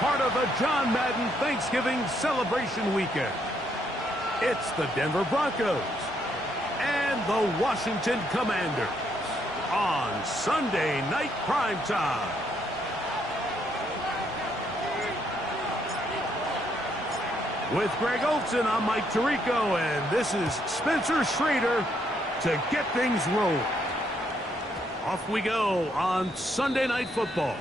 part of the John Madden Thanksgiving celebration weekend. It's the Denver Broncos and the Washington Commanders on Sunday Night Primetime. With Greg Olson, I'm Mike Tirico, and this is Spencer Schrader to get things rolling. Off we go on Sunday Night Football.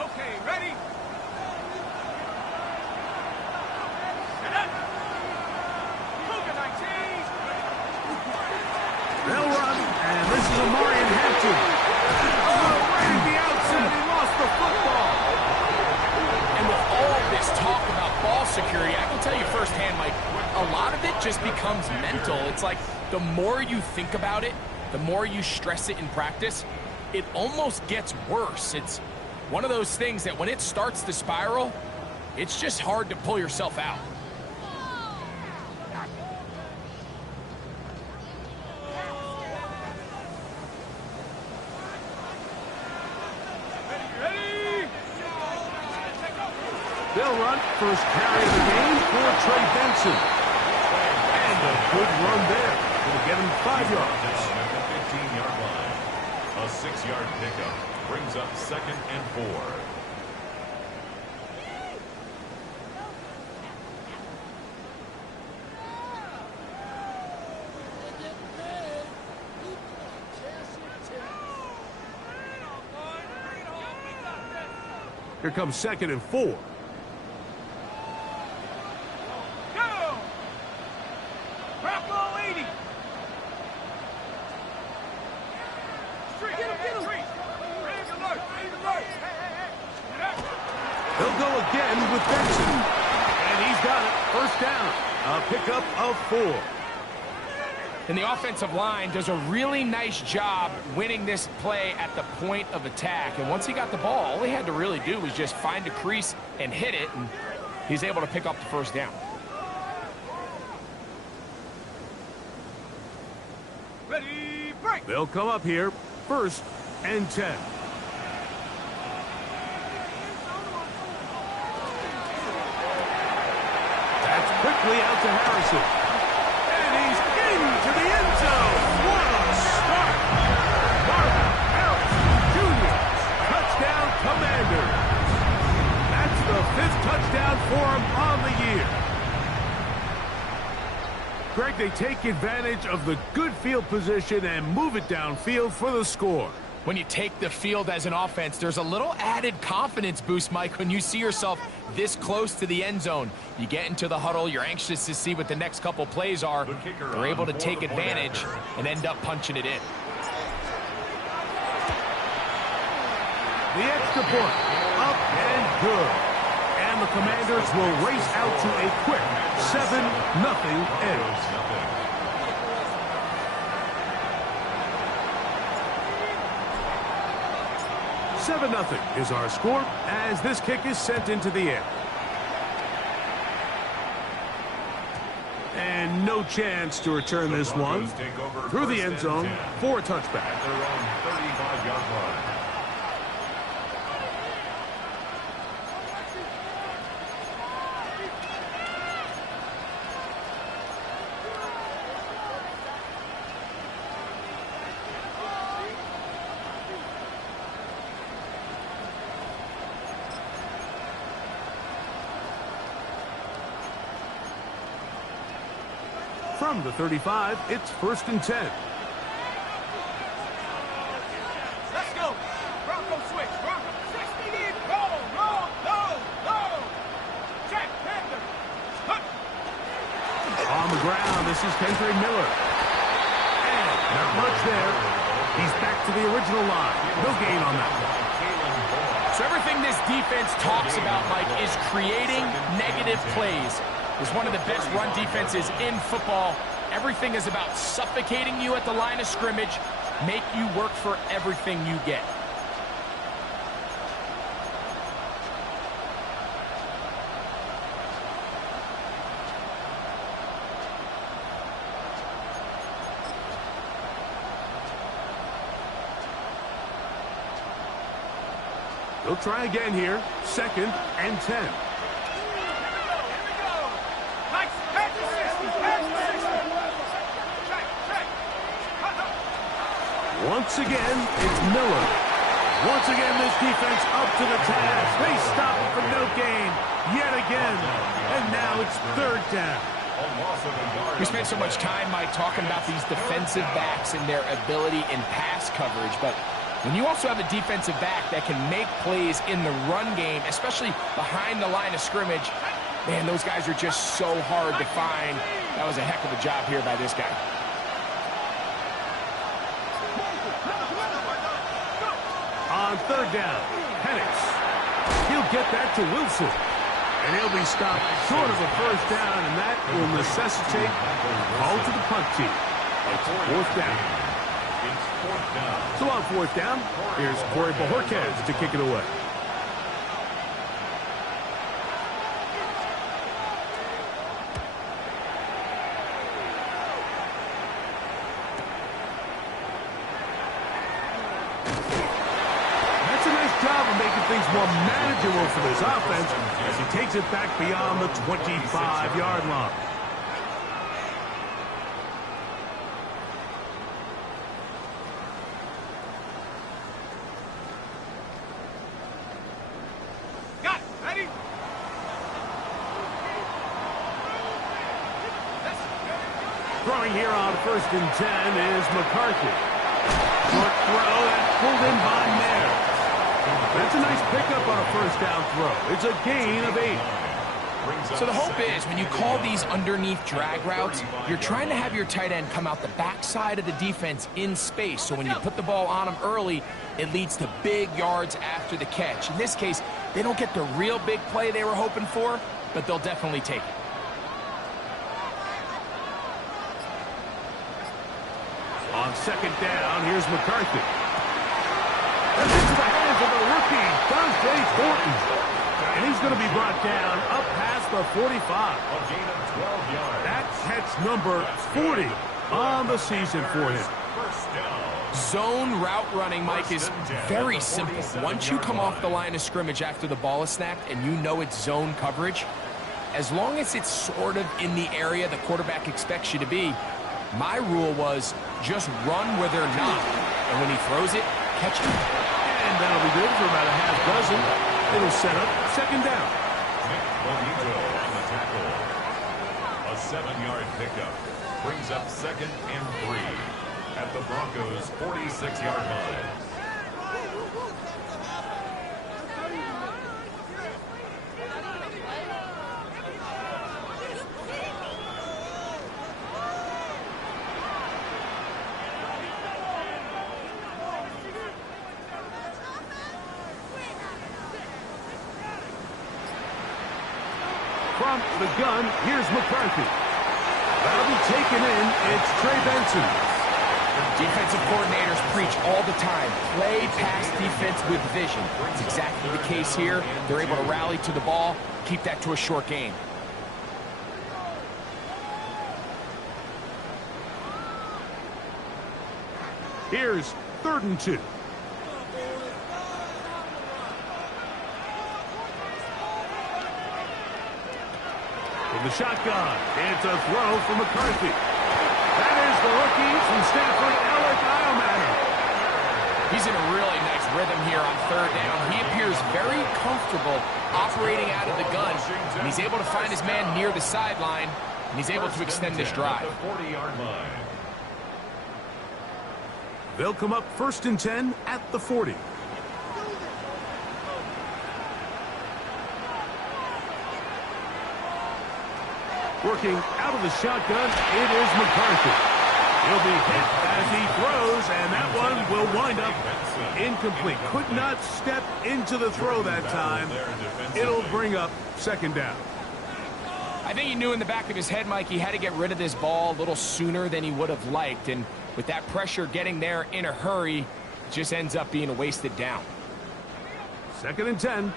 Okay, ready? They'll run, and this is Amari Hampton. Right at the outset, he lost the football. And with all this talk about ball security, I can tell you firsthand, Mike, a lot of it just becomes mental. It's like the more you think about it, the more you stress it in practice, it almost gets worse. It's one of those things that when it starts to spiral, it's just hard to pull yourself out. They'll run. First carry of the game for Trey Benson. And a good run there. Will get him 5 yards. Down at the 15-yard line. A 6-yard pickup brings up 2nd and 4. Here comes 2nd and 4. They'll go again with Benson. And he's got it. First down. A pickup of 4. And the offensive line does a really nice job winning this play at the point of attack. And once he got the ball, all he had to really do was just find a crease and hit it. And he's able to pick up the first down. Ready, break! They'll come up here. 1st and 10. That's quickly out to Harrison. And he's into the end zone. What a start. Marvin Harrison Jr. Touchdown Commanders. That's the 5th touchdown for him on the year. Greg, they take advantage of the good field position and move it downfield for the score. When you take the field as an offense, there's a little added confidence boost, Mike, when you see yourself this close to the end zone. You get into the huddle, you're anxious to see what the next couple plays are. They're able to take advantage and end up punching it in. The extra point, up and good. And the Commanders will race out to a quick 7-0 edge. 7-0 is our score as this kick is sent into the air. And no chance to return this one through the end zone for a touchback. At their own 35-yard line. From the 35, it's 1st and 10. Let's go. Bronco switch. Bronco. 60 in. Roll. Check. Panther. On the ground, this is Kendra Miller. And not much there. He's back to the original line. No gain on that one. So everything this defense talks about, Mike, is creating negative plays. It's one of the best run defenses in football. Everything is about suffocating you at the line of scrimmage, make you work for everything you get. They'll try again here. 2nd and 10. Here we go. Nice. Pass the 60. Pass the 60. Check. Once again, it's Miller. Once again, this defense up to the task. They stop it for no gain yet again. And now it's 3rd down. We spent so much time, Mike, talking about these defensive backs and their ability in pass coverage, but when you also have a defensive back that can make plays in the run game, especially behind the line of scrimmage, man, those guys are just so hard to find. That was a heck of a job here by this guy. On 3rd down, Penix. He'll get that to Wilson. And he'll be stopped short of a 1st down, and that will necessitate a call to the punt team. It's 4th down. So on 4th down, here's Corey Bojorquez to kick it away. That's a nice job of making things more manageable for this offense as he takes it back beyond the 25-yard line. Throwing here on 1st and 10 is McCarthy. Short throw and pulled in by Mayer. That's a nice pickup on a 1st down throw. It's a gain of 8. So the hope is when you call these underneath drag routes, you're trying to have your tight end come out the backside of the defense in space. So when you put the ball on him early, it leads to big yards after the catch. In this case, they don't get the real big play they were hoping for, but they'll definitely take it. On 2nd down, here's McCarthy. That's into the hands of the rookie, Dante Thornton. And he's going to be brought down up past the 45. A gain of 12 yards. That's catch number 40 on the season for him. Zone route running, Mike, is very simple. Once you come off the line of scrimmage after the ball is snapped and you know it's zone coverage, as long as it's sort of in the area the quarterback expects you to be, my rule was just run where they're not. And when he throws it, catch it. And that'll be good for about a half dozen. It'll set up 2nd down. Bonito on the tackle. A 7-yard pickup brings up 2nd and 3 at the Broncos' 46-yard line. From the gun, here's McCarthy. That'll be taken in. It's Trey Benson. Defensive coordinators preach all the time, play pass defense with vision. It's exactly the case here. They're able to rally to the ball, keep that to a short game. Here's 3rd and 2. In the shotgun, it's a throw for McCarthy. That is the rookie from Stanford, Alec Iomatter. He's in a really nice rhythm here on 3rd down. He appears very comfortable operating out of the gun, and he's able to find his man near the sideline, and he's able to extend this drive. They'll come up 1st and 10 at the 40. Working out of the shotgun, it is McCarthy. He'll be hit as he throws, and that one will wind up incomplete. Could not step into the throw that time. It'll bring up 2nd down. I I think he knew in the back of his head, Mike, he had to get rid of this ball a little sooner than he would have liked. And with that pressure getting there in a hurry, it just ends up being a wasted down. 2nd and 10.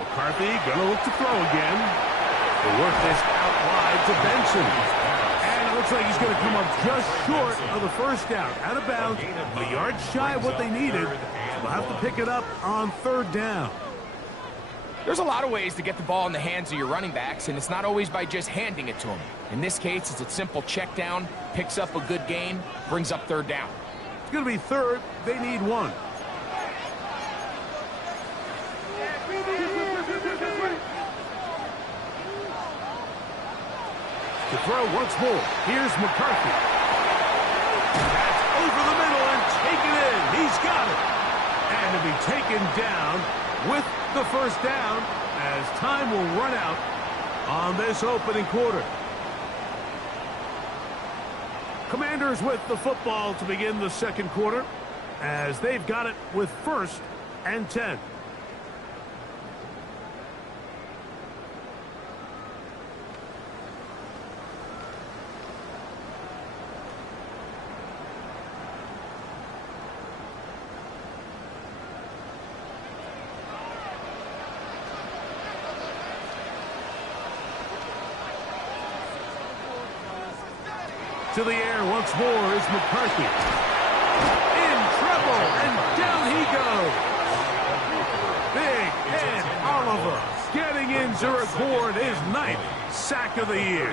McCarthy gonna look to throw again. They work this out wide to Benson. And it looks like he's gonna come up just short of the first down. Out of bounds, a yard shy of what they needed. They'll have to pick it up on 3rd down. There's a lot of ways to get the ball in the hands of your running backs, and it's not always by just handing it to them. In this case, it's a simple check down, picks up a good gain, brings up 3rd down. It's gonna be 3rd. They need 1. To throw once more. Here's McCarthy. That's over the middle and taken in. He's got it. And to be taken down with the 1st down as time will run out on this opening quarter. Commanders with the football to begin the 2nd quarter as they've got it with 1st and 10. To the air once more is McCarthy. In trouble, and down he goes. Big Ed Oliver getting in to record his 9th sack of the year.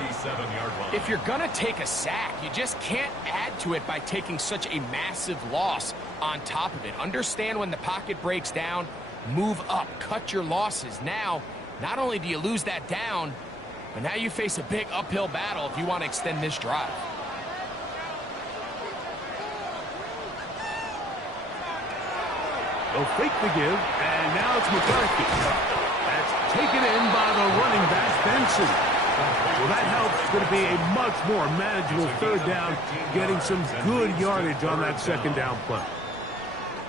If you're going to take a sack, you just can't add to it by taking such a massive loss on top of it. Understand when the pocket breaks down, move up, cut your losses. Now, not only do you lose that down, but now you face a big uphill battle if you want to extend this drive. They'll fake the give, and now it's McCarthy. That's taken in by the running back, Benson. Well, that helps. It's going to be a much more manageable 3rd down, getting some good yardage on that 2nd down play.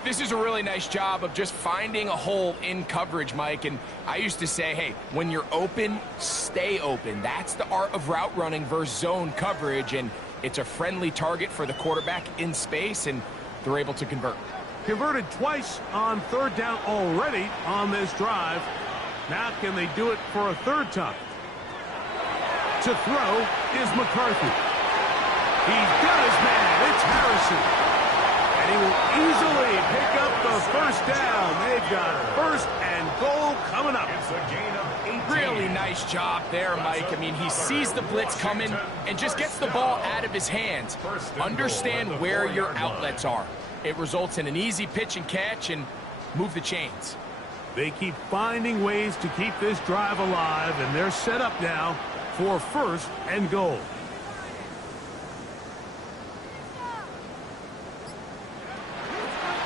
This is a really nice job of just finding a hole in coverage, Mike. And I used to say, hey, when you're open, stay open. That's the art of route running versus zone coverage. And it's a friendly target for the quarterback in space, and they're able to convert. Converted twice on 3rd down already on this drive. Now can they do it for a 3rd time? To throw is McCarthy. He's got his man. It's Harrison. And he will easily pick up the 1st down. They've got 1st and goal coming up. It's a gain of 18. Really nice job there, Mike. I mean, he sees the blitz coming and just gets the ball out of his hands. Understand where your outlets are. It results in an easy pitch and catch and move the chains. They keep finding ways to keep this drive alive, and they're set up now for 1st and goal.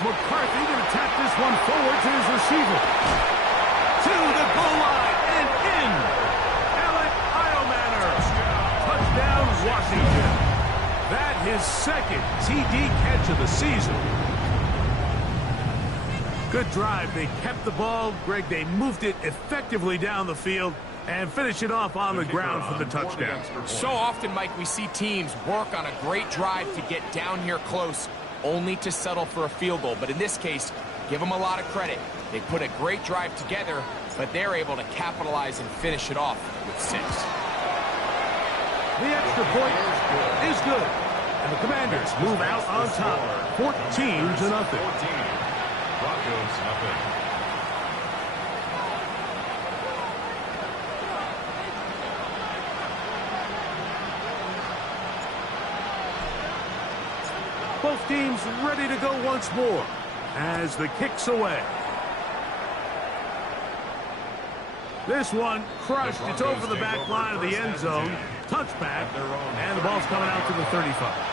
McCarthy going to tap this one forward to his receiver. To the goal line and in. Alec Iomanner. Touchdown, Washington. That his 2nd TD catch of the season. Good drive. They kept the ball. Greg, they moved it effectively down the field and finish it off on the ground for the touchdown. So often, Mike, we see teams work on a great drive to get down here close, only to settle for a field goal. But in this case, give them a lot of credit. They put a great drive together, but they're able to capitalize and finish it off with 6. The extra point is good. And the Commanders move out on top, 14-0. Broncos nothing. Both teams ready to go once more as the kick's away. This one crushed. It's over the back line of the end zone. Touchback, and the ball's coming out to the 35.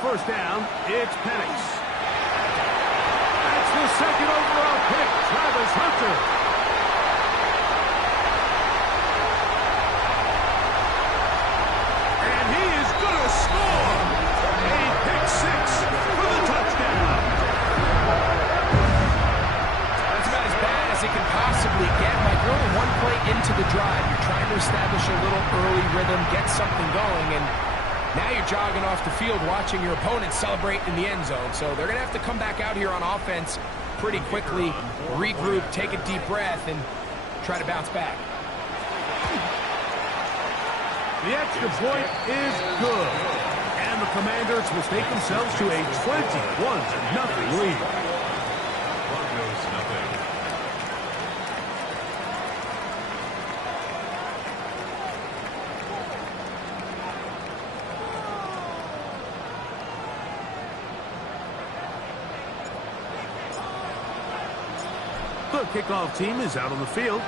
first down, it's Penix. That's the second overall pick, Travis Hunter. And he is going to score. A pick six for the touchdown. That's about as bad as it can possibly get. Like, you're only one play into the drive. You're trying to establish a little early rhythm, get something going, and now you're jogging off the field watching your opponent celebrate in the end zone. So they're going to have to come back out here on offense pretty quickly, regroup, take a deep breath, and try to bounce back. The extra point is good. And the Commanders will take themselves to a 21-0 lead. Broncos nothing. The kickoff team is out on the field,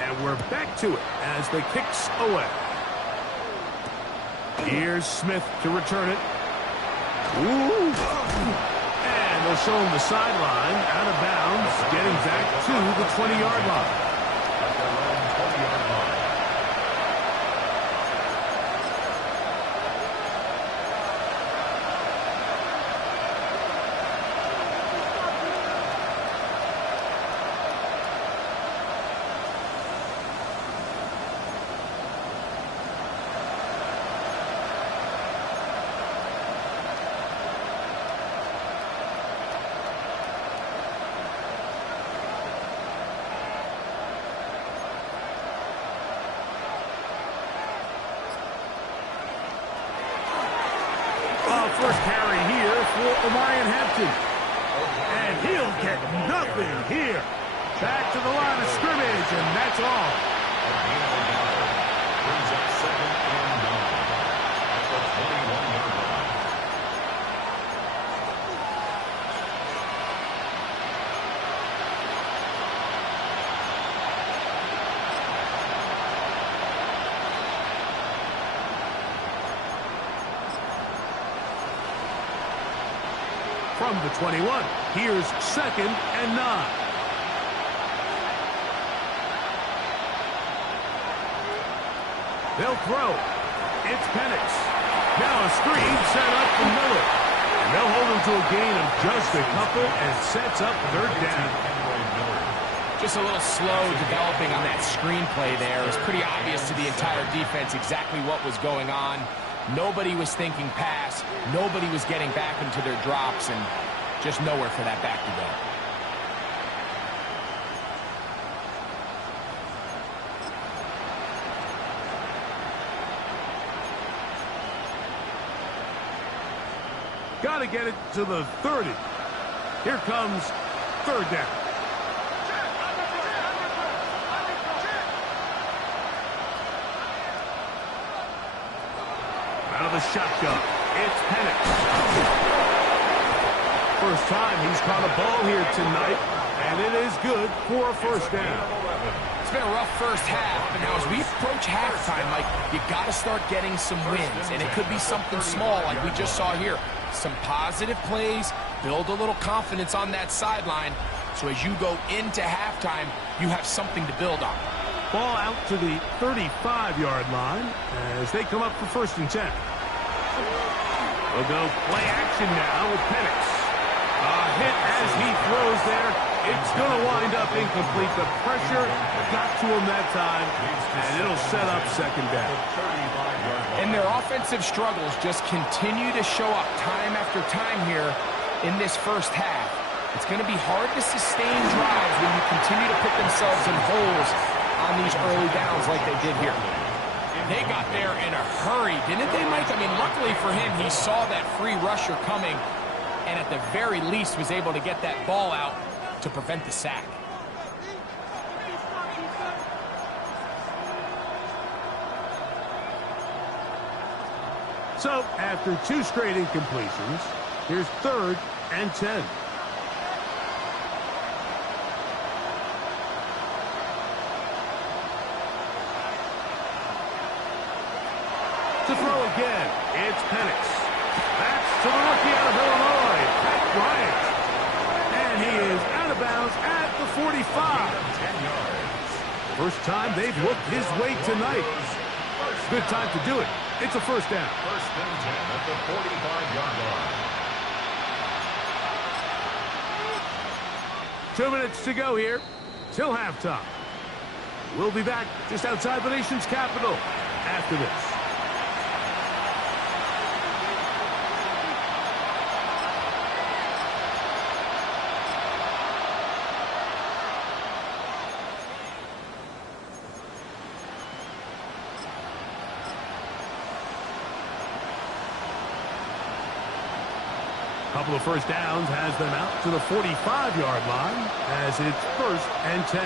and we're back to it as the kicks away. Here's Smith to return it. Ooh. And they'll show him the sideline, out of bounds, getting back to the 20-yard line. At their own 20-yard line. First carry here for Omarion Hampton. And he'll get nothing here. Back to the line of scrimmage, and that's all. Brings up 2nd and 9 at the 21-yard line. From the 21, here's 2nd and 9. They'll throw. It's Penix. Now a screen set up for Miller. And they'll hold him to a gain of just a couple and sets up 3rd down. Just a little slow developing on that screenplay there. It was pretty obvious to the entire defense exactly what was going on. Nobody was thinking pass. Nobody was getting back into their drops, and just nowhere for that back to go. Got to get it to the 30. Here comes 3rd down. Out of the shotgun, it's Penix. First time he's caught a ball here tonight, and it is good for a first down. It's been a rough first half, but now as we approach halftime, Mike, you got to start getting some wins, and it could be something small like we just saw here. Some positive plays, build a little confidence on that sideline, so as you go into halftime, you have something to build on. Ball out to the 35-yard line as they come up for 1st and 10. We'll go play action now with Penix. A hit as he throws there. It's going to wind up incomplete. The pressure got to him that time, and it'll set up 2nd down. And their offensive struggles just continue to show up time after time here in this first half. It's going to be hard to sustain drives when you continue to put themselves in holes on these early downs like they did here. They got there in a hurry, didn't they, Mike? I mean, luckily for him, he saw that free rusher coming and at the very least was able to get that ball out to prevent the sack. So, after 2 straight incompletions, here's 3rd and 10. To throw again, it's Penix. That's to the 45. 10 yards. First time they've looked his way tonight. Good time to do it. It's a first down. First and 10 at the 45-yard line. 2 minutes to go here till halftime. We'll be back just outside the nation's capital after this. Couple of first downs has them out to the 45-yard line as it's first and 10.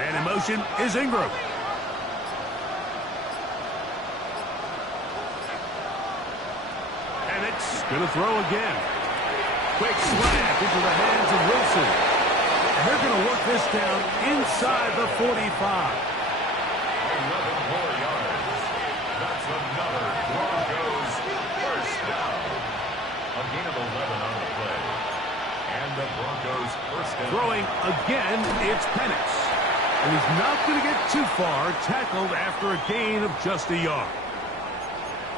And in motion is Ingram. And it's going to throw again. Quick slant into the hands of Wilson. They're going to work this down inside the 45. 11 more yards. That's another Broncos first down. A gain of 11 on the play. And the Broncos first down. Throwing again, it's Penix. And he's not going to get too far, tackled after a gain of just a yard.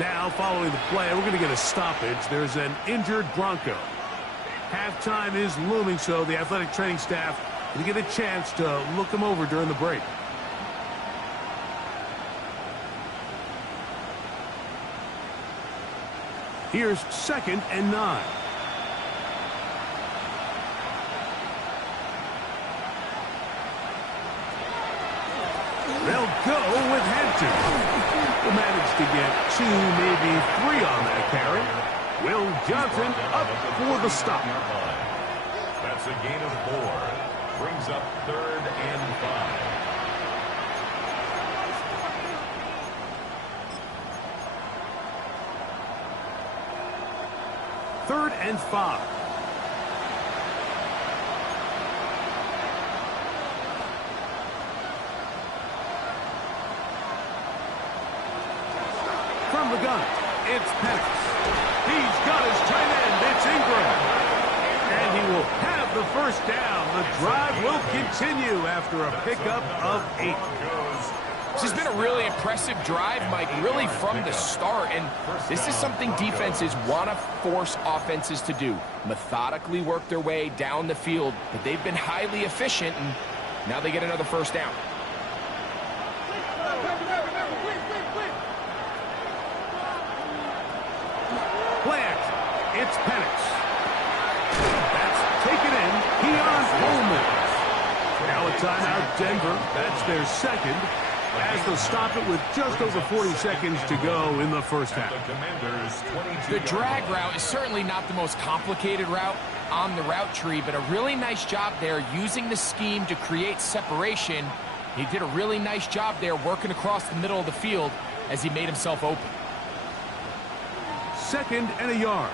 Now, following the play, we're going to get a stoppage. There's an injured Bronco. Halftime is looming, so the athletic training staff will get a chance to look him over during the break. Here's 2nd and 9. They'll go with Hampton. Will manage to get 2, maybe 3 on that carry. Will Johnson up for the stop. That's a gain of 4. Brings up 3rd and 5. Third and 5. From the gun, it's Penix. He's got his tight end. It's Ingram. And he will have the first down. The drive will continue after a pickup of 8. This has been a really impressive drive, Mike, really from the start. And this is something defenses want to force offenses to do. Methodically work their way down the field. But they've been highly efficient, and now they get another first down. It's Penix. That's taken in. Keon Coleman. Now a timeout, Denver. That's their second. As they'll stop it with just over 40 seconds to go in the first half. The drag route is certainly not the most complicated route on the route tree, but a really nice job there using the scheme to create separation. He did a really nice job there working across the middle of the field as he made himself open. 2nd and a yard.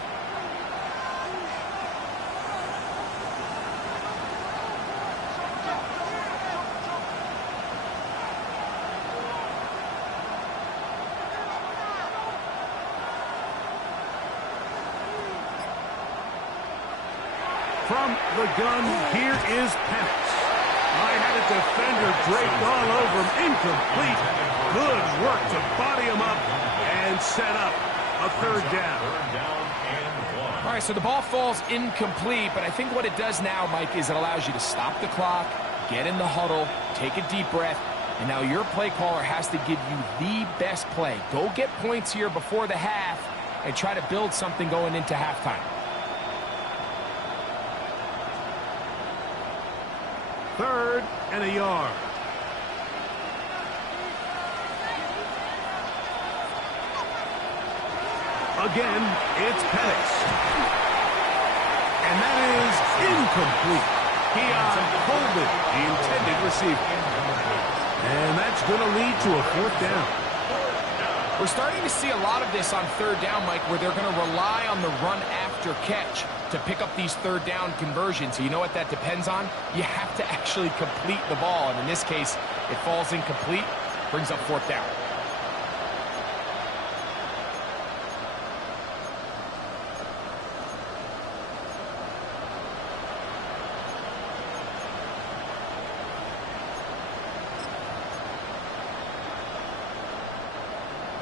From the gun, here is Penix. I had a defender draped all over him. Incomplete. Good work to body him up and set up a 3rd down. All right, so the ball falls incomplete, but I think what it does now, Mike, is it allows you to stop the clock, get in the huddle, take a deep breath, and now your play caller has to give you the best play. Go get points here before the half and try to build something going into halftime. 3rd and a yard. Again, it's Penix. And that is incomplete. Keon Coleman, the intended receiver. And that's going to lead to a 4th down. We're starting to see a lot of this on 3rd down, Mike, where they're going to rely on the run after catch to pick up these 3rd down conversions. So you know what that depends on? You have to actually complete the ball. And in this case, it falls incomplete, brings up 4th down.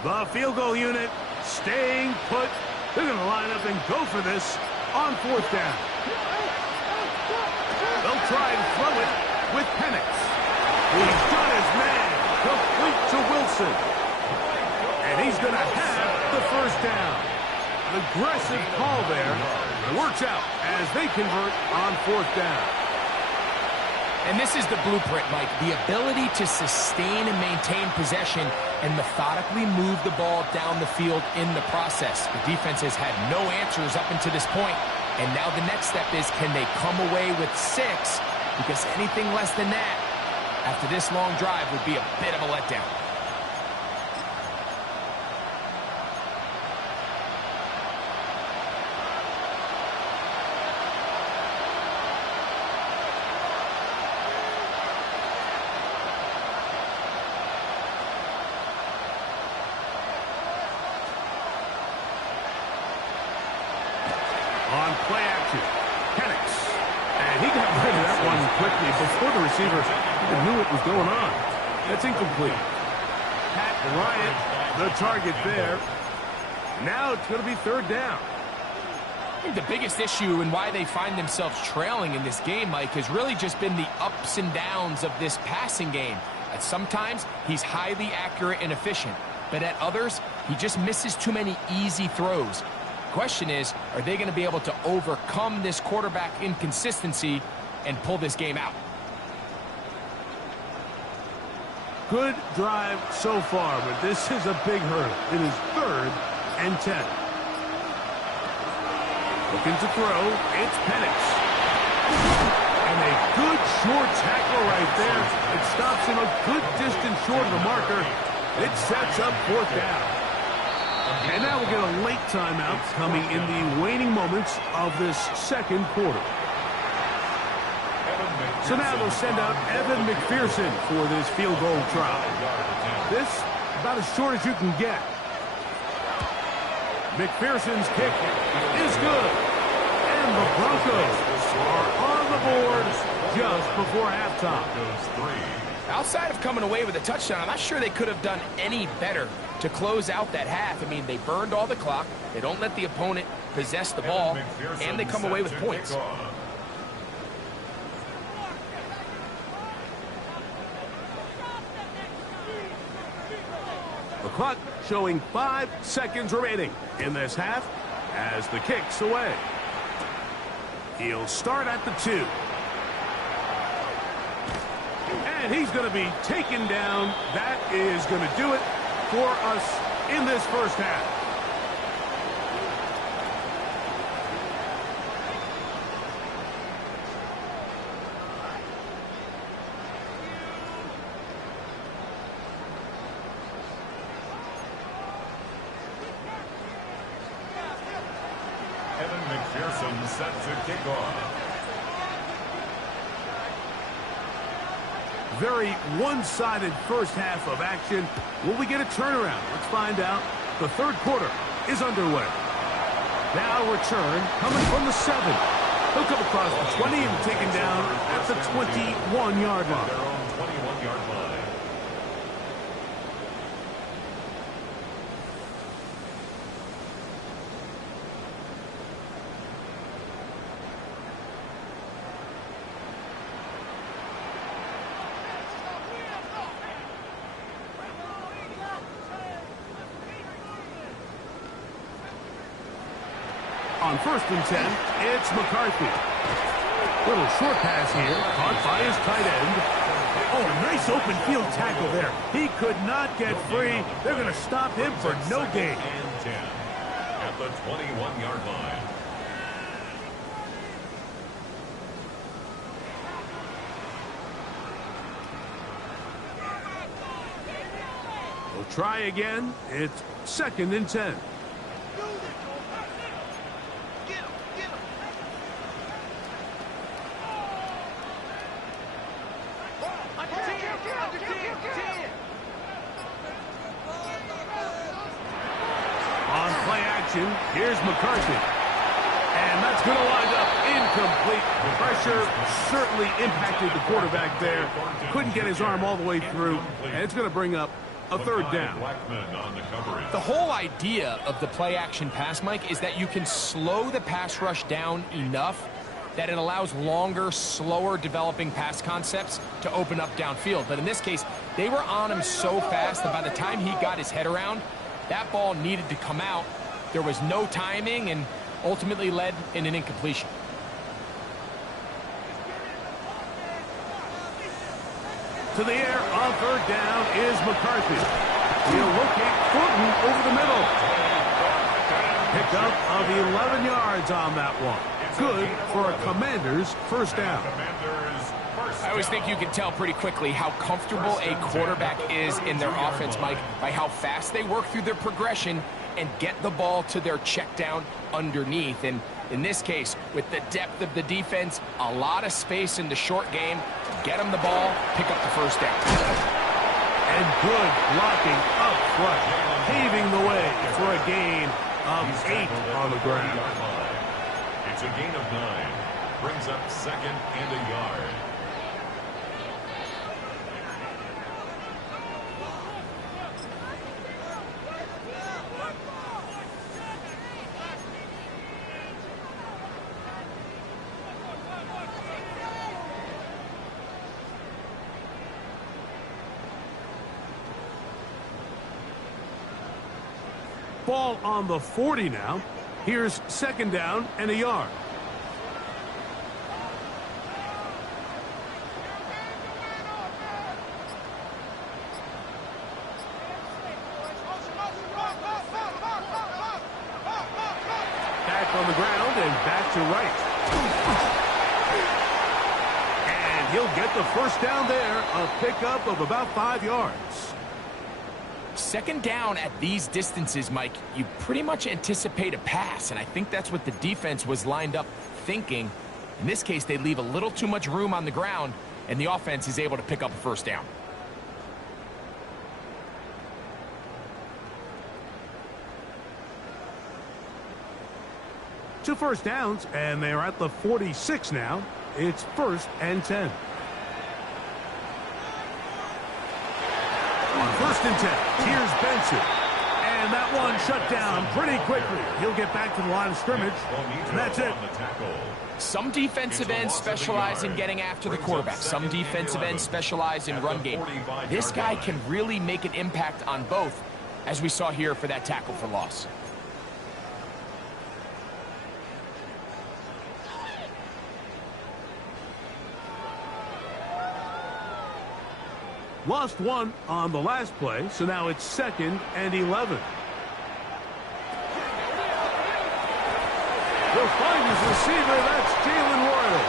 The field goal unit staying put. They're going to line up and go for this on fourth down. They'll try and throw it with Penix. He's got his man complete to Wilson. And he's going to have the first down. An aggressive call there. It works out as they convert on fourth down. And this is the blueprint, Mike. The ability to sustain and maintain possession and methodically move the ball down the field in the process. The defense has had no answers up until this point. And now the next step is, can they come away with 6? Because anything less than that, after this long drive, would be a bit of a letdown. On play action, Penix. And he got rid of that one quickly before the receiver even knew what was going on. That's incomplete. Pat Bryant, the target there. Now it's going to be third down. I think the biggest issue and why they find themselves trailing in this game, Mike, has really just been the ups and downs of this passing game. At sometimes, he's highly accurate and efficient. But at others, he just misses too many easy throws. Question is, are they going to be able to overcome this quarterback inconsistency and pull this game out? Good drive so far, but this is a big hurdle. It is 3rd and 10. Looking to throw, it's Penix. And a good short tackle right there. It stops him a good distance short of the marker. It sets up fourth down. And now we'll get a late timeout coming in the waning moments of this second quarter. So now they'll send out Evan McPherson for this field goal try. This, about as short as you can get. McPherson's kick is good. And the Broncos are on the board just before halftime. Outside of coming away with a touchdown, I'm not sure they could have done any better to close out that half. I mean, they burned all the clock. They don't let the opponent possess the ball, and they come away with points. The clock showing 5 seconds remaining in this half as the kick's away. He'll start at the 2. And he's going to be taken down. That is going to do it for us in this first half. Evan McPherson set to kick off. Very one-sided first half of action. Will we get a turnaround? Let's find out. The third quarter is underway. Now return coming from the 7. He'll come across the 20 and taken down at the 21-yard line. Their own 21-yard line. On 1st and 10, it's McCarthy. Little short pass here, caught by his tight end. Oh, nice open field tackle there. He could not get free. They're going to stop him for no gain. And 10 at the 21-yard line. We'll try again. It's 2nd and 10. On play action, here's McCarthy. And that's going to wind up incomplete. The pressure certainly impacted the quarterback there. Couldn't get his arm all the way through. And it's going to bring up a third down. The whole idea of the play-action pass, Mike, is that you can slow the pass rush down enough that it allows longer, slower developing pass concepts to open up downfield. But in this case, they were on him so fast that by the time he got his head around, that ball needed to come out. There was no timing and ultimately led in an incompletion. To the air on third down is McCarthy. He'll locate Thornton over the middle. Pickup of 11 yards on that one. Good for a Commanders first down. I always think you can tell pretty quickly how comfortable a quarterback is in their offense, Mike, by how fast they work through their progression and get the ball to their check down underneath. And in this case, with the depth of the defense, a lot of space in the short game, get them the ball, pick up the first down. And good blocking up front, paving the way for a gain of 8 on the ground. It's a gain of 9. Brings up second and a yard. Ball on the 40 now. Here's second down and a yard. Back on the ground and back to right. And he'll get the first down there, a pickup of about 5 yards. Second down at these distances, Mike, you pretty much anticipate a pass, and I think that's what the defense was lined up thinking. In this case, they leave a little too much room on the ground, and the offense is able to pick up a first down. Two first downs, and they're at the 46 now. It's 1st and 10. On 1st and 10, here's Benson. And that one shut down pretty quickly. He'll get back to the line of scrimmage, and that's it. Some defensive ends specialize in getting after the quarterback. Some defensive ends specialize in run game. This guy can really make an impact on both, as we saw here for that tackle for loss. Lost one on the last play, so now it's 2nd and 11. He'll find his receiver. That's Jalen Royal.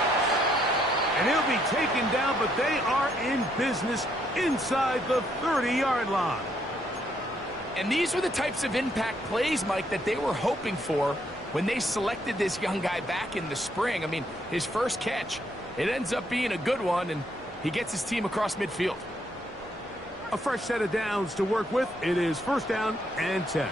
And he'll be taken down, but they are in business inside the 30-yard line. And these were the types of impact plays, Mike, that they were hoping for when they selected this young guy back in the spring. I mean, his first catch, it ends up being a good one, and he gets his team across midfield. A fresh set of downs to work with. It is 1st down and 10.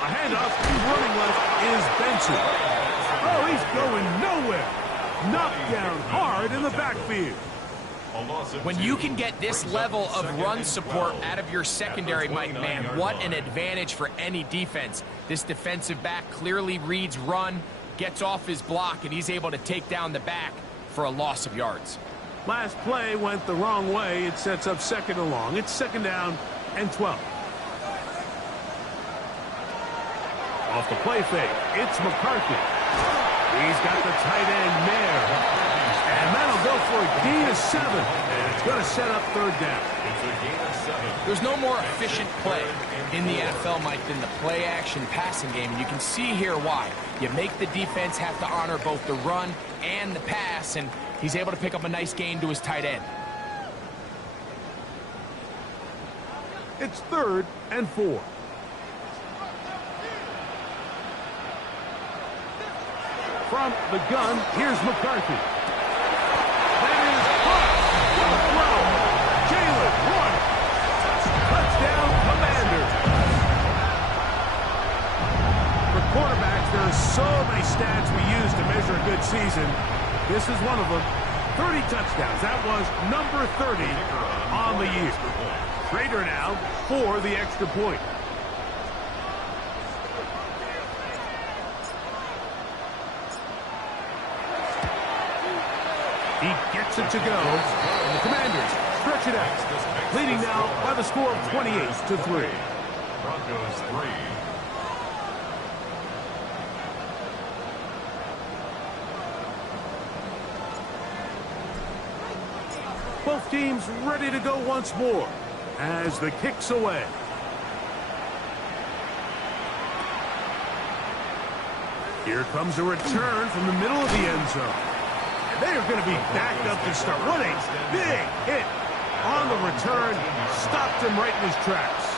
A handoff, running left is Benson. Oh, he's going nowhere. Knocked down hard in the backfield. When you can get this level of run support out of your secondary, Mike, man, what an advantage for any defense. This defensive back clearly reads run, gets off his block, and he's able to take down the back for a loss of yards. Last play went the wrong way. It sets up 2nd and long. It's 2nd down and 12. Off the play fake, it's McCarthy. He's got the tight end there. And that'll go for a gain of 7. And it's going to set up 3rd down. It's a gain of 7. There's no more efficient play in the NFL, Mike, than the play-action passing game. And you can see here why. You make the defense have to honor both the run and the pass, and he's able to pick up a nice gain to his tight end. It's 3rd and 4. From the gun, here's McCarthy. That is caught. What a throw. Jalen Royal. is one of them. 30 touchdowns. That was number 30 on the year. Trader now for the extra point. He gets it to go. And the Commanders stretch it out. Leading now by the score of 28-3. Broncos 3. Both teams ready to go once more as the kick's away. Here comes a return from the middle of the end zone. And they are going to be backed up to start. What a big hit on the return. Stopped him right in his tracks.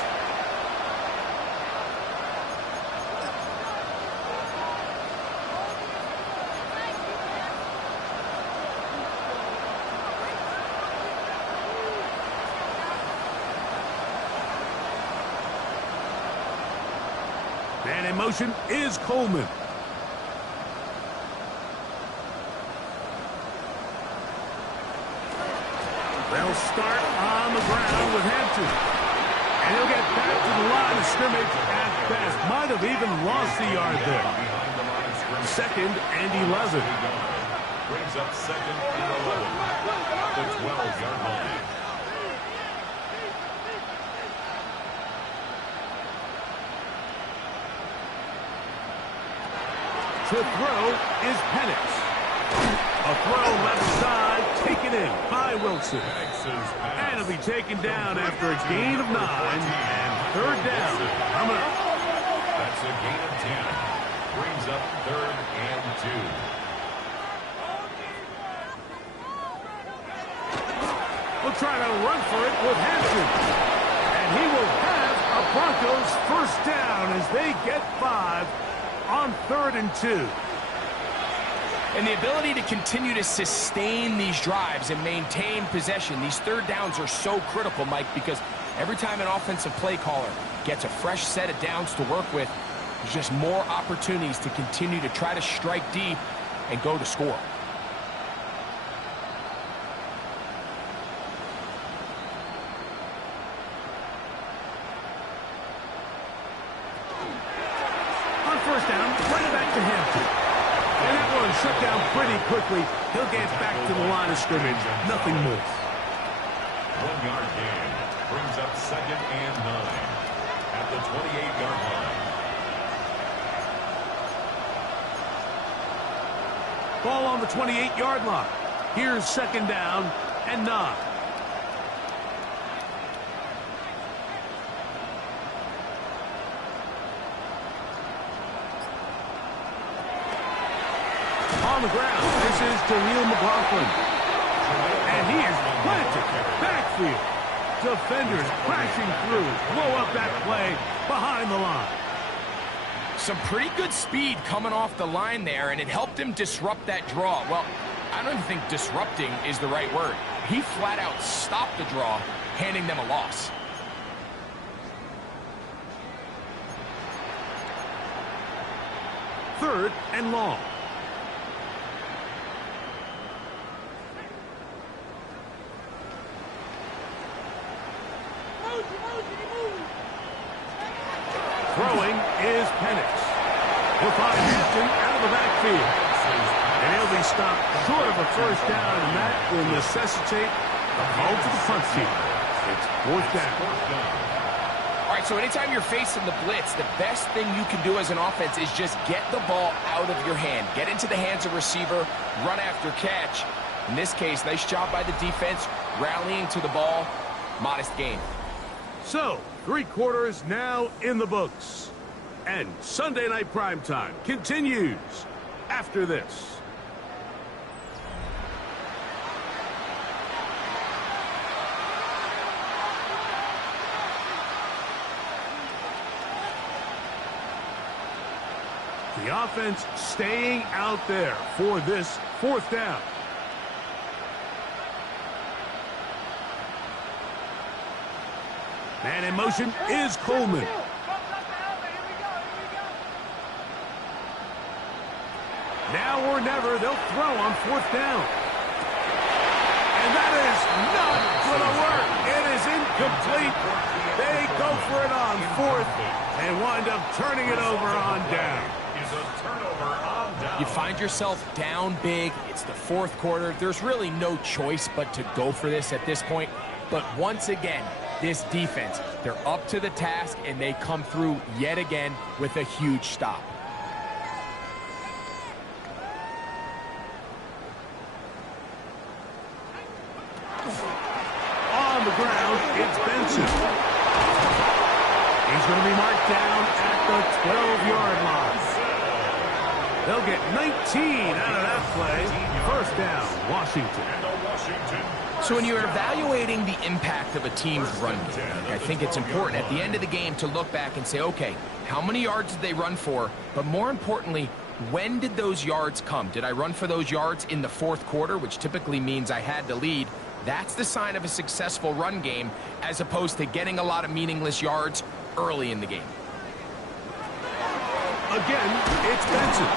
Man in motion is Coleman. They'll start on the ground with Hampton. And he'll get back to the line of scrimmage at best. Might have even lost the yard there. Second and 11. Brings up second and 11 at the 12-yard line. To throw is Penix. A throw left side, taken in by Wilson. And it'll be taken down after a gain of 9 and third down. Coming up. That's a gain of 10. Brings up third and 2. We'll try to run for it with Hampton. And he will have a Broncos first down as they get 5 on third and 2. And the ability to continue to sustain these drives and maintain possession, these third downs are so critical, Mike, because every time an offensive play caller gets a fresh set of downs to work with, there's just more opportunities to continue to try to strike deep and go to score. On first down, run it back to Hampton. And that one shut down pretty quickly. He'll get back to the line of scrimmage. Nothing more. 1-yard gain. Brings up second and 9 at the 28-yard line. Ball on the 28-yard line. Here's second down and 9. On the ground, this is Jaleel McLaughlin. And he is planted backfield. Defenders crashing through. Blow up that play behind the line. Some pretty good speed coming off the line there, and it helped him disrupt that draw. Well, I don't even think disrupting is the right word. He flat out stopped the draw, handing them a loss. Third and long. Throwing is Penix. We'll find Hampton out of the backfield. And he'll be stopped short of a first down, and that will necessitate a call to the punt team. It's fourth down. All right, so anytime you're facing the blitz, the best thing you can do as an offense is just get the ball out of your hand. Get into the hands of receiver, run after catch. In this case, nice job by the defense, rallying to the ball. Modest gain. So, 3 quarters now in the books. And Sunday Night Primetime continues after this. The offense staying out there for this fourth down. Man in motion is Coleman. Now Now or never, they'll throw on 4th down. And that is not going to work. It is incomplete. They go for it on 4th and wind up turning it over on down. You find yourself down big. It's the 4th quarter. There's really no choice but to go for this at this point. But once again, this defense, they're up to the task, and they come through yet again with a huge stop. On the ground, it's Benson. He's going to be marked down at the 12-yard line. They'll get 19 out of that play. 1st down, Washington. So when you're evaluating the impact of a team's run game, I think it's important at the end of the game to look back and say, okay, how many yards did they run for? But more importantly, when did those yards come? Did I run for those yards in the 4th quarter, which typically means I had to lead? That's the sign of a successful run game, as opposed to getting a lot of meaningless yards early in the game. Again, it's Benson.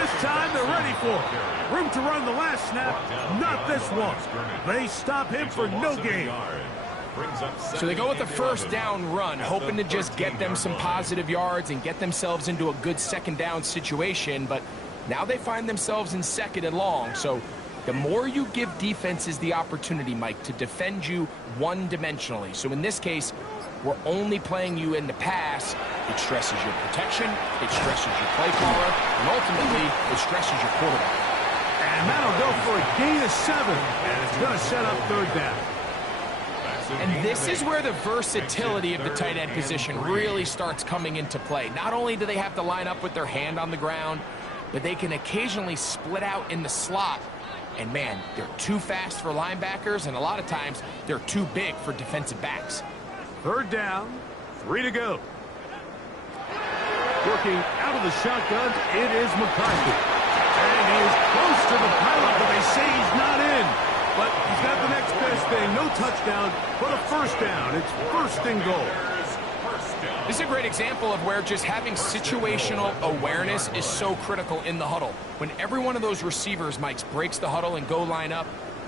This time they're ready for it. Room to run the last snap, not this one. They stop him for no gain. So they go with the 1st down run, hoping to just get them some positive yards and get themselves into a good 2nd down situation, but now they find themselves in 2nd and long. So the more you give defenses the opportunity, Mike, to defend you one-dimensionally. So in this case, we're only playing you in the pass. It stresses your protection, it stresses your play caller, and ultimately, it stresses your quarterback. And that'll go for a gain of 7, and it's going to set up 3rd down. And this is where the versatility of the tight end position really starts coming into play. Not only do they have to line up with their hand on the ground, but they can occasionally split out in the slot. And man, they're too fast for linebackers, and a lot of times, they're too big for defensive backs. 3rd down, 3 to go. Working out of the shotgun, it is McCarthy. And he is close to the pilot, but they say he's not in. But he's got the next best thing. No touchdown, but a 1st down. It's 1st and goal. This is a great example of where just having situational awareness is so critical in the huddle. When every one of those receivers, Mike, breaks the huddle and go line up,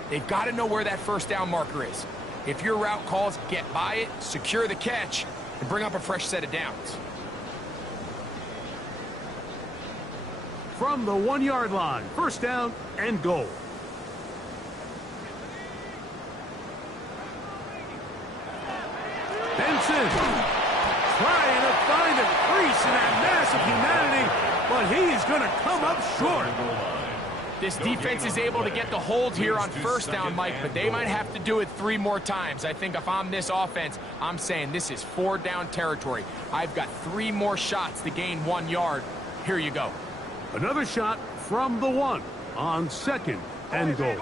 they've got to know where that 1st down marker is. If your route calls, get by it, secure the catch, and bring up a fresh set of downs. From the 1-yard line, 1st down and goal. Benson trying to find a crease in that mass of humanity, but he is going to come up short. This defense is able to get the hold here on 1st down, Mike, but they might have to do it 3 more times. I think if I'm this offense, I'm saying this is 4 down territory. I've got 3 more shots to gain 1 yard. Here you go. Another shot from the 1 on 2nd and goal.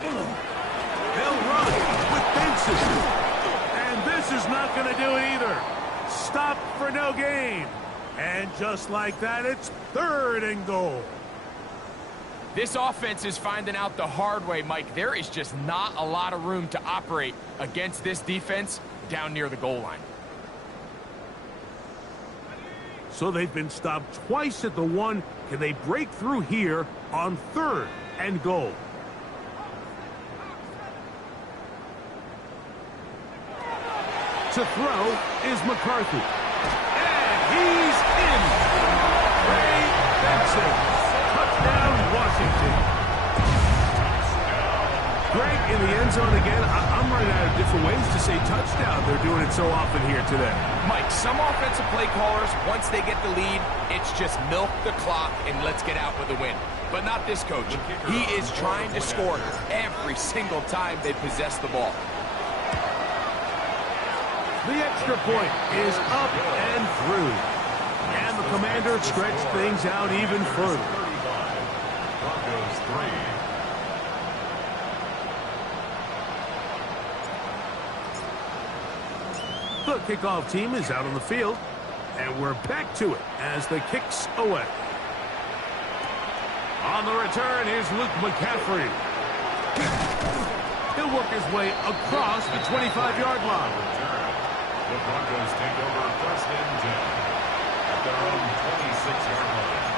They'll run with Benson. And this is not going to do it either. Stop for no gain. And just like that, it's 3rd and goal. This offense is finding out the hard way, Mike. There is just not a lot of room to operate against this defense down near the goal line. So they've been stopped twice at the 1. Can they break through here on 3rd and goal? To throw is McCarthy. And he's in. Ray Benson. Touchdown, Washington. Greg, in the end zone again. I'm running out of different ways to say touchdown. They're doing it so often here today. Mike, some offensive play callers, once they get the lead, it's just milk the clock and let's get out with a win. But not this coach. He is trying to score every single time they possess the ball. The extra point is up and through. And the Commander stretched things out even further. Broncos 3. The kickoff team is out on the field. And we're back to it as the kicks away. On the return, here's Luke McCaffrey. He'll work his way across the 25-yard line. The Broncos take over 1st and 10 at their own 26-yard line.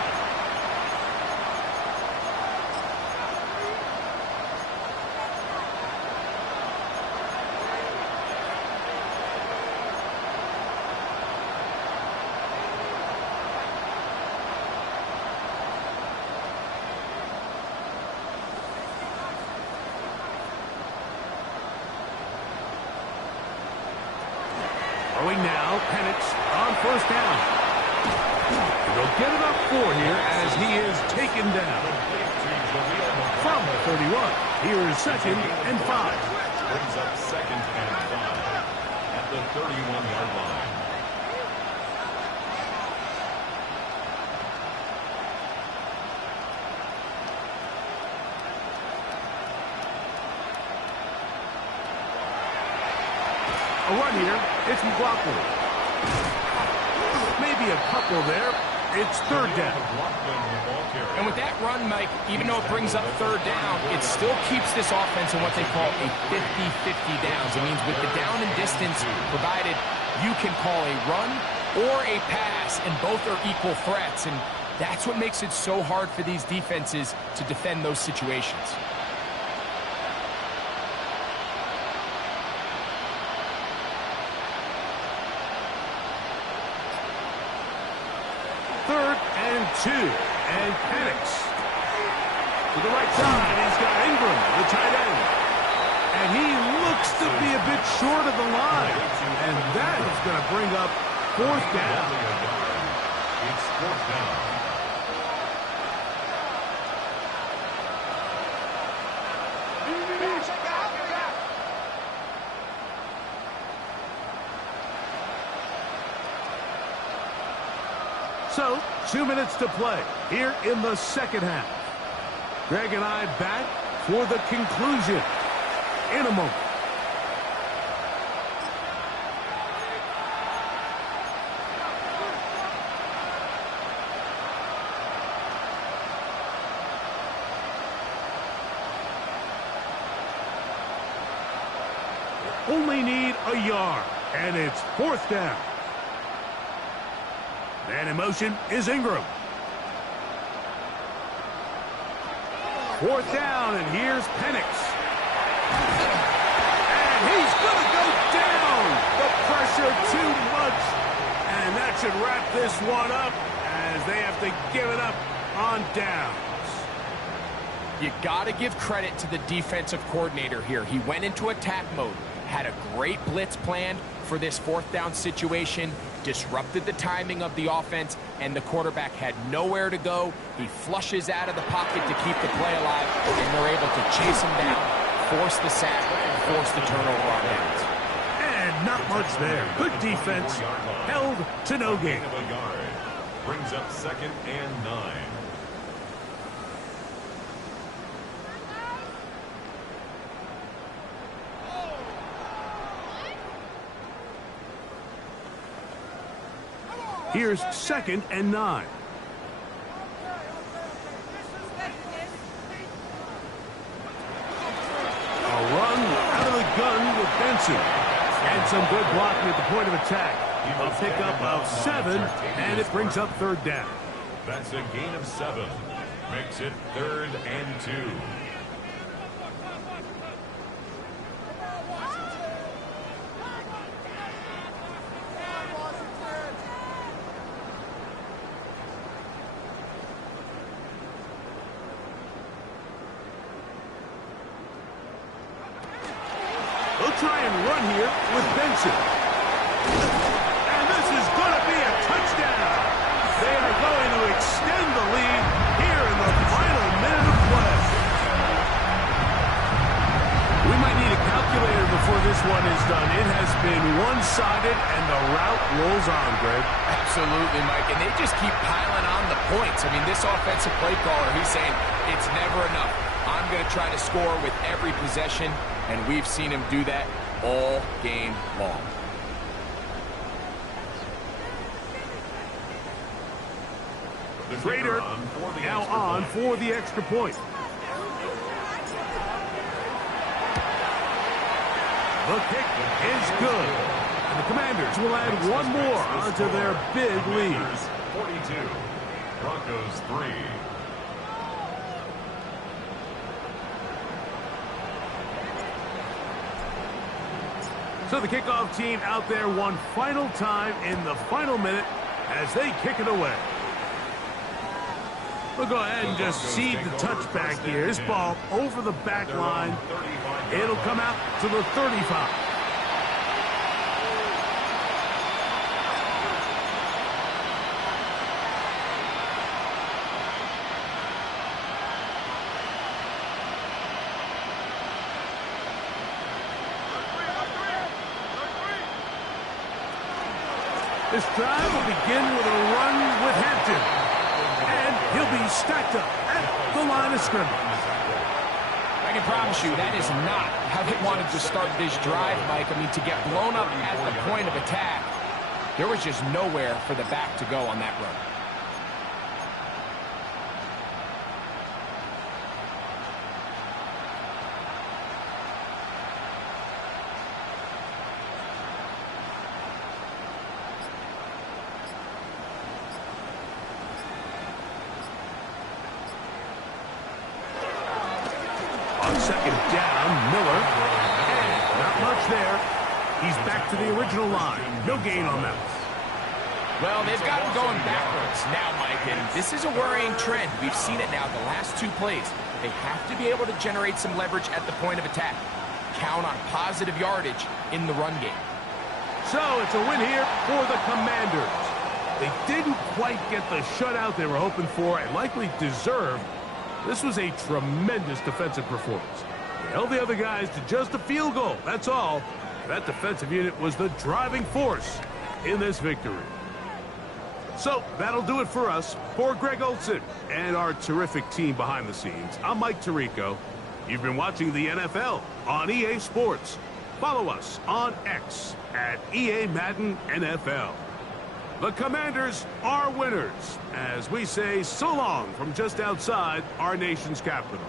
Going now, Penix on first down. They'll get it up 4 here as he is taken down. From the 31, here is 2nd and 5. Brings up 2nd and 5 at the 31-yard line. A run here. It's McLaughlin. Maybe a couple there. It's 3rd down. And with that run, Mike, even though it brings up 3rd down, it still keeps this offense in what they call a 50-50 downs. It means with the down and distance provided, you can call a run or a pass, and both are equal threats. And that's what makes it so hard for these defenses to defend those situations. Two, and Penix to the right side. He's got Ingram, the tight end, and he looks to be a bit short of the line, and that is going to bring up 4th down. It's 4th down. So, 2 minutes to play here in the 2nd half. Greg and I back for the conclusion in a moment. Only need a yard, and it's 4th down. Man in motion is Ingram. 4th down, and here's Penix. And he's going to go down. The pressure too much. And that should wrap this one up as they have to give it up on downs. You got to give credit to the defensive coordinator here. He went into attack mode, had a great blitz planned for this 4th down situation, disrupted the timing of the offense, and the quarterback had nowhere to go. He flushes out of the pocket to keep the play alive, and they're able to chase him down, force the sack, force the turnover on downs. And not much there. Good defense, held to no gain. Brings up 2nd and 9. Here's 2nd and 9. A run out of the gun with Benson. And some good blocking at the point of attack. A pickup of 7, and it brings up 3rd down. That's a gain of 7. Makes it 3rd and 2. They'll try and run here with Benson. And this is going to be a touchdown. They are going to extend the lead here in the final minute of play. We might need a calculator before this one is done. It has been one-sided, and the route rolls on, Greg. Absolutely, Mike, and they just keep piling on the points. I mean, this offensive play caller, he's saying it's never enough. I'm going to try to score with every possession, and we've seen him do that all game long. Trader now on for the extra point. The kick is good. And the Commanders will add one more onto their big lead. 42, Broncos 3. So the kickoff team out there one final time in the final minute as they kick it away. We'll go ahead and just see the touchback here. This ball over the back line. It'll come out to the 35. This drive will begin with a run with Hampton. And he'll be stacked up at the line of scrimmage. I can promise you that is not how they wanted to start this drive, Mike. I mean, to get blown up at the point of attack, there was just nowhere for the back to go on that run. On second down, Miller. And not much there. He's back to the original line. No gain on that. Well, they've got him going backwards now, Mike, and this is a worrying trend. We've seen it now the last two plays. They have to be able to generate some leverage at the point of attack. Count on positive yardage in the run game. So it's a win here for the Commanders. They didn't quite get the shutout they were hoping for and likely deserved. This was a tremendous defensive performance. They held the other guys to just a field goal, that's all. That defensive unit was the driving force in this victory. So that'll do it for us. For Greg Olson and our terrific team behind the scenes, I'm Mike Tirico. You've been watching the NFL on EA Sports. Follow us on X at EA Madden NFL. The Commanders are winners, as we say so long from just outside our nation's capital.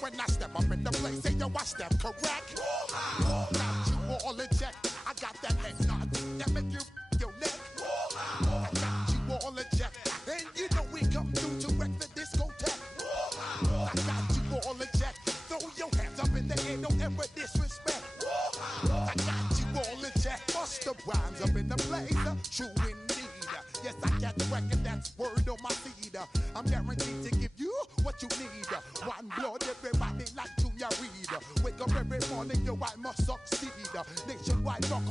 When I step up in the place, say yo, I step correct. Got you all in check. I got that head nod that make you your neck. I got you all in check, and you know we come through to wreck the discotheque. I got you all in check. Throw your hands up in the air, don't ever disrespect. I got you all in check. Bust the rhymes up in the place, true indeed. Yes, I got the record, that's word on my seed. I'm guaranteed to give you what you need. One blood, everybody like Junior Reed. Wake up every morning, yo, I must succeed. Nationwide rock